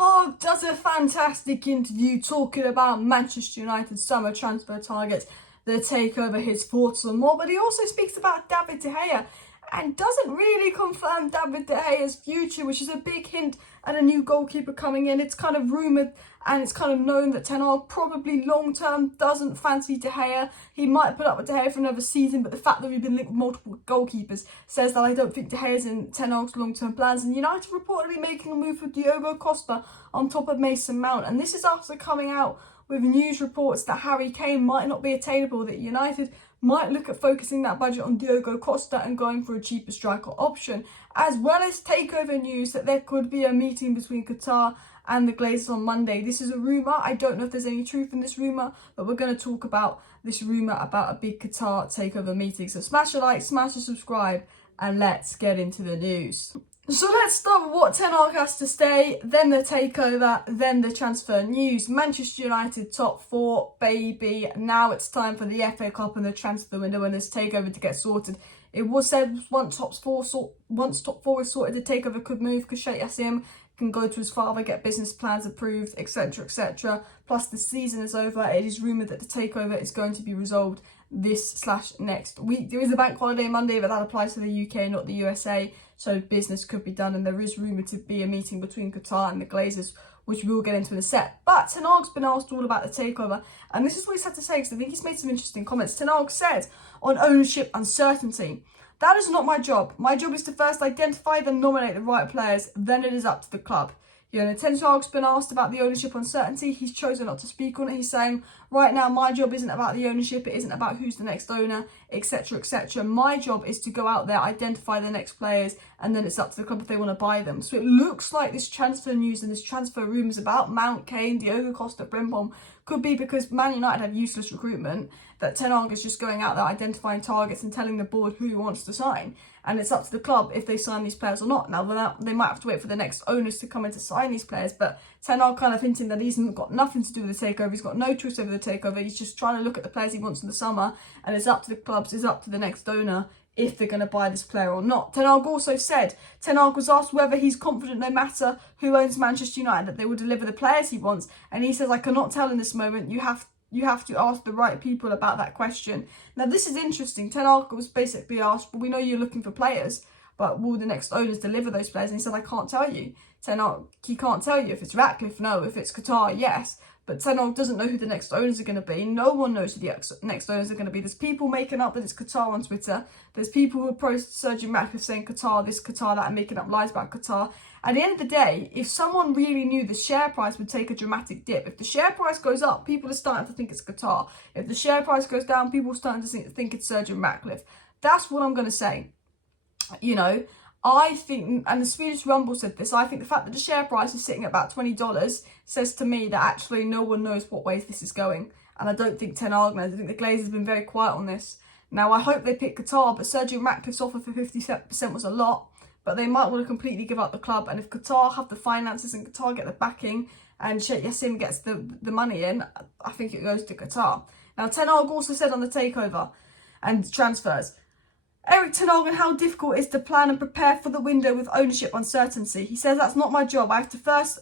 Hag does a fantastic interview talking about Manchester United's summer transfer targets, the takeover, his thoughts and more, but he also speaks about David De Gea and doesn't really confirm David De Gea's future, which is a big hint at a new goalkeeper coming in. It's kind of rumoured and it's kind of known that Ten Hag probably long-term doesn't fancy De Gea. He might put up with De Gea for another season, but the fact that we've been linked with multiple goalkeepers says that I don't think De Gea's in Ten Hag's long-term plans. And United reportedly making a move for Diogo Costa on top of Mason Mount. And this is after coming out with news reports that Harry Kane might not be attainable, that United might look at focusing that budget on Diogo Costa and going for a cheaper striker option, as well as takeover news that there could be a meeting between Qatar and the Glazers on Monday. This is a rumour. I don't know if there's any truth in this rumour, but we're going to talk about this rumour about a big Qatar takeover meeting. So smash a like, smash a subscribe, and let's get into the news. So let's start with what Ten Hag has to say, then the takeover, then the transfer news. Manchester United top four, baby. Now it's time for the FA Cup and the transfer window and this takeover to get sorted. It was said once top four is sorted, the takeover could move because Sheikh Yassim can go to his father, get business plans approved, etc, etc. Plus the season is over. It is rumoured that the takeover is going to be resolved this/next week. There is a bank holiday Monday, but that applies to the UK, not the USA. So business could be done, and there is rumoured to be a meeting between Qatar and the Glazers, which we will get into in a sec. But Ten Hag's been asked all about the takeover, and this is what he's had to say, because I think he's made some interesting comments. Ten Hag said on ownership uncertainty, "That is not my job. My job is to first identify, then nominate the right players, then it is up to the club." You know, Ten Hag's been asked about the ownership uncertainty. He's chosen not to speak on it. He's saying, right now, my job isn't about the ownership. It isn't about who's the next owner, etc, etc. My job is to go out there, identify the next players, and then it's up to the club if they want to buy them. So it looks like this transfer news and this transfer rumours about Mount, Kane, Diogo Costa, Frimpong could be because Man United have useless recruitment, that Ten Hag is just going out there identifying targets and telling the board who he wants to sign. And it's up to the club if they sign these players or not. Now, they might have to wait for the next owners to come in to sign these players, but Ten Hag kind of hinting that he's got nothing to do with the takeover. He's got no choice over the takeover. He's just trying to look at the players he wants in the summer, and it's up to the clubs, it's up to the next owner if they're going to buy this player or not. Ten Hag also said, Ten Hag was asked whether he's confident no matter who owns Manchester United that they will deliver the players he wants, and he says, "I cannot tell in this moment. You have to ask the right people about that question." Now, this is interesting. Ten Hag was basically asked, "Well, we know you're looking for players, but will the next owners deliver those players?" And he said, "I can't tell you." Ten Hag, he can't tell you. If it's Ratcliffe, no. If it's Qatar, yes. But Ten Hag doesn't know who the next owners are going to be. No one knows who the next owners are going to be. There's people making up that it's Qatar on Twitter. There's people who approach Sergio Ratcliffe saying Qatar this, Qatar that, and making up lies about Qatar. At the end of the day, if someone really knew, the share price would take a dramatic dip. If the share price goes up, people are starting to think it's Qatar. If the share price goes down, people are starting to think it's Sergio Ratcliffe. That's what I'm going to say. You know, I think, and the Swedish Rumble said this, I think the fact that the share price is sitting at about $20 says to me that actually no one knows what ways this is going. And I don't think Ten Hag knows. I think the Glazers have been very quiet on this. Now, I hope they pick Qatar, but Sergio Ratcliffe's offer for 50% was a lot. But they might want to completely give up the club. And if Qatar have the finances and Qatar get the backing and Sheikh Yassim gets the money in, I think it goes to Qatar. Now, Ten Hag also said on the takeover and transfers, Erik Ten Hag and how difficult it is to plan and prepare for the window with ownership uncertainty. He says, "That's not my job. I have to first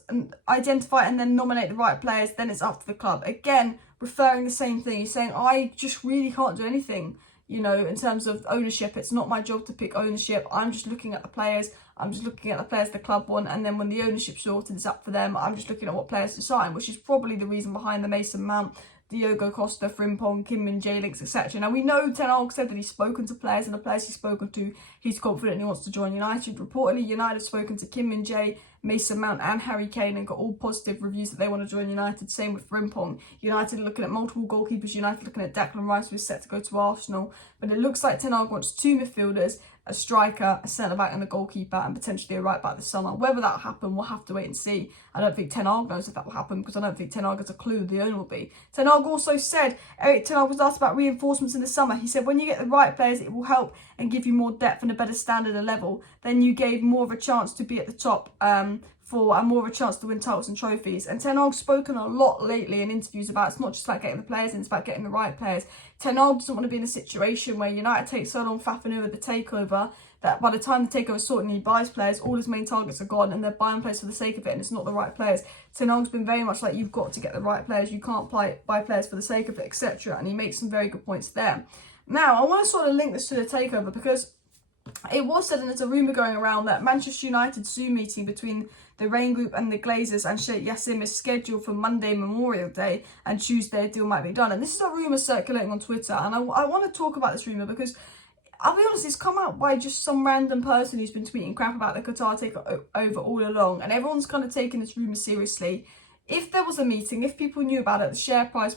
identify and then nominate the right players. Then it's up to the club." Again, referring the same thing. He's saying, I just really can't do anything. You know, in terms of ownership, it's not my job to pick ownership. I'm just looking at the players. I'm just looking at the players the club want. And then when the ownership's sorted, it's up for them. I'm just looking at what players to sign, which is probably the reason behind the Mason Mount, Diogo Costa, Frimpong, Kim Min-jae links, etc. Now, we know Ten Hag said that he's spoken to players, and the players he's spoken to, he's confident he wants to join United. Reportedly, United have spoken to Kim Min-jae, Mason Mount and Harry Kane and got all positive reviews that they want to join United. Same with Frimpong. United looking at multiple goalkeepers. United looking at Declan Rice, who's set to go to Arsenal. But it looks like Ten Hag wants two midfielders, a striker, a centre-back and a goalkeeper, and potentially a right-back this summer. Whether that will happen, we'll have to wait and see. I don't think Ten Hag knows if that will happen, because I don't think Ten Hag has a clue who the owner will be. Ten Hag also said, Erik Ten Hag was asked about reinforcements in the summer. He said, when you get the right players, it will help and give you more depth and a better standard and level. Then you gave more of a chance to be at the top for and more of a chance to win titles and trophies. And Ten Hag's spoken a lot lately in interviews about it's not just about getting the players in, it's about getting the right players. Ten Hag doesn't want to be in a situation where United takes so long faffing over the takeover that by the time the takeover's sorted and he buys players, all his main targets are gone and they're buying players for the sake of it and it's not the right players. Ten Hag's been very much like, you've got to get the right players, you can't buy players for the sake of it, etc. And he makes some very good points there. Now, I want to sort of link this to the takeover because it was said, and there's a rumour going around, that Manchester United's Zoom meeting between the Rain Group and the Glazers and Sheikh Yassim is scheduled for Monday, Memorial Day, and Tuesday a deal might be done. And this is a rumour circulating on Twitter, and I want to talk about this rumour because, I'll be honest, it's come out by just some random person who's been tweeting crap about the Qatar takeover all along, and everyone's kind of taking this rumour seriously. If there was a meeting, if people knew about it, the share price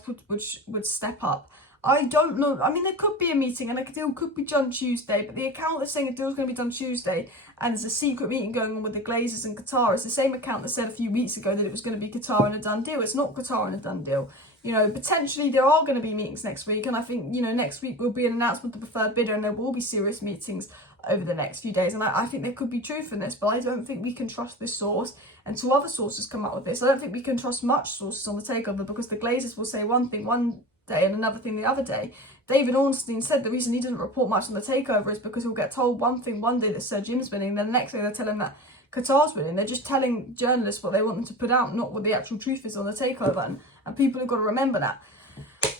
would step up. I don't know. I mean, there could be a meeting and a deal could be done Tuesday, but the account that's saying a deal's going to be done Tuesday and there's a secret meeting going on with the Glazers and Qatar, it's the same account that said a few weeks ago that it was going to be Qatar and a done deal. It's not Qatar and a done deal. You know, potentially there are going to be meetings next week, and I think, you know, next week will be an announcement of the preferred bidder and there will be serious meetings over the next few days, and I think there could be truth in this, but I don't think we can trust this source until other sources come out with this. I don't think we can trust much sources on the takeover because the Glazers will say one thing one day and another thing the other day. David Ornstein said the reason he doesn't report much on the takeover is because he'll get told one thing one day that Sir Jim's winning, then the next day they're telling that Qatar's winning. They're just telling journalists what they want them to put out, not what the actual truth is on the takeover, and people have got to remember that.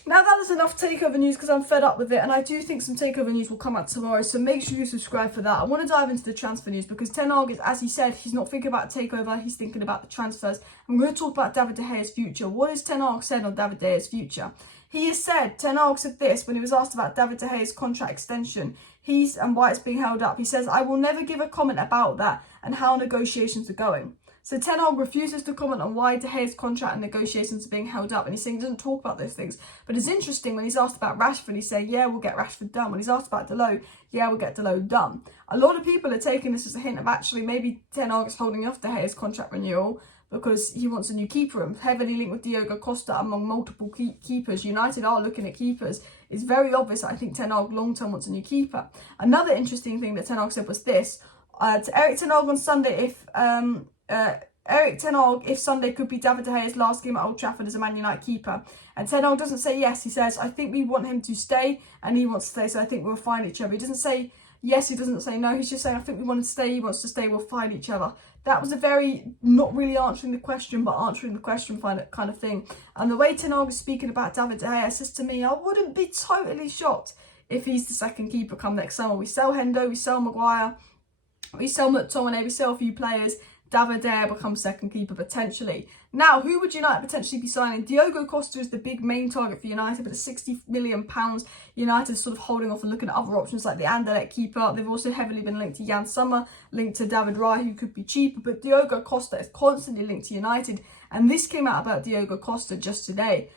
Now that is enough takeover news because I'm fed up with it, and I do think some takeover news will come out tomorrow, so make sure you subscribe for that. I want to dive into the transfer news because Ten Hag is, as he said, he's not thinking about takeover, he's thinking about the transfers. I'm going to talk about David De Gea's future. What has Ten Hag said on David De Gea's future? He has said, Ten Hag said this when he was asked about David De Gea's contract extension and why it's being held up. He says, I will never give a comment about that and how negotiations are going. So Ten Hag refuses to comment on why De Gea's contract and negotiations are being held up, and he's saying he doesn't talk about those things. But it's interesting, when he's asked about Rashford, he's saying, yeah, we'll get Rashford done. When he's asked about Dalot, yeah, we'll get Dalot done. A lot of people are taking this as a hint of actually maybe Ten Hag is holding off De Gea's contract renewal because he wants a new keeper. And heavily linked with Diogo Costa among multiple keepers. United are looking at keepers. It's very obvious that I think Ten Hag long-term wants a new keeper. Another interesting thing that Ten Hag said was this. To Erik Ten Hag on Sunday, Erik Ten Hag, if Sunday could be David De Gea's last game at Old Trafford as a Man United keeper. And Ten Hag doesn't say yes. He says, I think we want him to stay and he wants to stay, so I think we'll find each other. He doesn't say yes, he doesn't say no. He's just saying, I think we want him to stay, he wants to stay, we'll find each other. That was a very, not really answering the question, but answering the question kind of thing. And the way Ten Hag is speaking about David De Gea says to me, I wouldn't be totally shocked if he's the second keeper come next summer. We sell Hendo, we sell Maguire, we sell McTominay, we sell a few players. David De Gea becomes second keeper potentially. Now, who would United potentially be signing? Diogo Costa is the big main target for United, but at £60 million, United is sort of holding off and looking at other options like the Anderlecht keeper. They've also heavily been linked to Jan Sommer, linked to David Raya, who could be cheaper, but Diogo Costa is constantly linked to United, and this came out about Diogo Costa just today.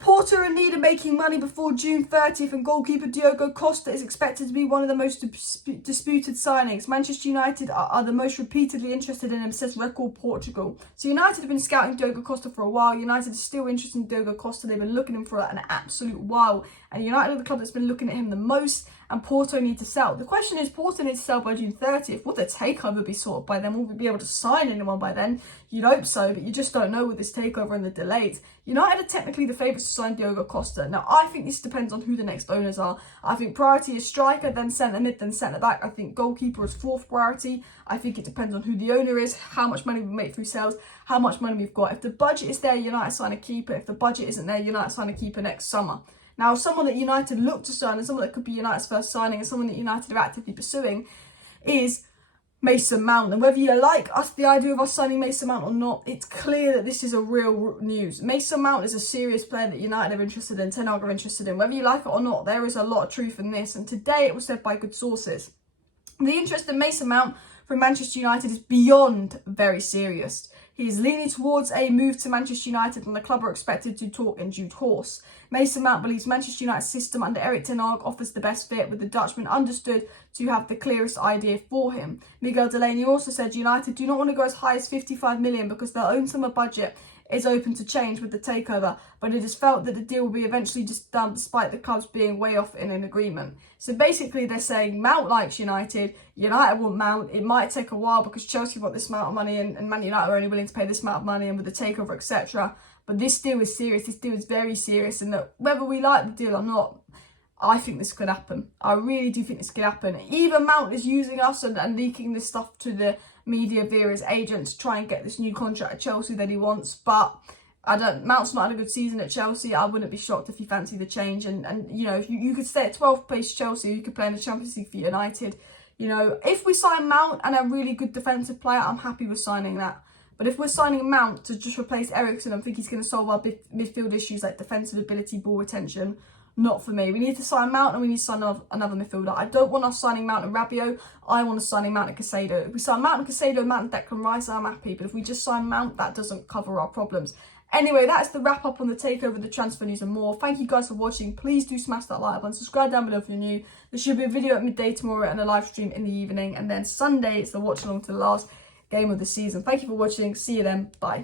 Porto in need of making money before June 30th, and goalkeeper Diogo Costa is expected to be one of the most disputed signings. Manchester United are the most repeatedly interested in him, says Record Portugal. So United have been scouting Diogo Costa for a while. United is still interested in Diogo Costa. They've been looking at him for an absolute while. And United are the club that's been looking at him the most, and Porto need to sell. The question is, Porto need to sell by June 30th. Will the takeover be sorted by then? Will we be able to sign anyone by then? You'd hope so, but you just don't know with this takeover and the delays. United are technically the favourites to sign Diogo Costa. Now, I think this depends on who the next owners are. I think priority is striker, then centre mid, then centre back. I think goalkeeper is fourth priority. I think it depends on who the owner is, how much money we make through sales, how much money we've got. If the budget is there, United sign a keeper. If the budget isn't there, United sign a keeper next summer. Now, someone that United look to sign, and someone that could be United's first signing, and someone that United are actively pursuing, is Mason Mount. And whether you like the idea of us signing Mason Mount or not, it's clear that this is a real news. Mason Mount is a serious player that United are interested in, Ten Hag are interested in. Whether you like it or not, there is a lot of truth in this. And today it was said by good sources. The interest in Mason Mount from Manchester United is beyond very serious. He is leaning towards a move to Manchester United, and the club are expected to talk in due course. Mason Mount believes Manchester United's system under Erik Ten Hag offers the best fit, with the Dutchman understood to have the clearest idea for him. Miguel Delaney also said United do not want to go as high as 55 million because their own summer budget is open to change with the takeover, but it is felt that the deal will be eventually just done despite the clubs being way off in an agreement. So basically they're saying Mount likes United, United want Mount, it might take a while because Chelsea want this amount of money and Man United are only willing to pay this amount of money and with the takeover, etc. But this deal is serious, this deal is very serious, and that whether we like the deal or not, I think this could happen. I really do think this could happen. Either Mount is using us and leaking this stuff to the media via his agent to try and get this new contract at Chelsea that he wants, but Mount's not had a good season at Chelsea. I wouldn't be shocked if he fancied the change, and you know, if you could stay at 12th place Chelsea, you could play in the Champions League for United. You know, if we sign Mount and a really good defensive player, I'm happy with signing that. But if we're signing Mount to just replace Eriksen, I think he's going to solve our midfield issues like defensive ability, ball retention. Not for me. We need to sign Mount and we need to sign another midfielder. I don't want us signing Mount and Rabiot. I want us signing Mount and Caicedo. If we sign Mount and Caicedo, Mount and Declan Rice, I'm happy. But if we just sign Mount, that doesn't cover our problems. Anyway, that's the wrap up on the takeover, the transfer news and more. Thank you guys for watching. Please do smash that like button. Subscribe down below if you're new. There should be a video at midday tomorrow and a live stream in the evening. And then Sunday, it's the watch along to the last game of the season. Thank you for watching. See you then. Bye.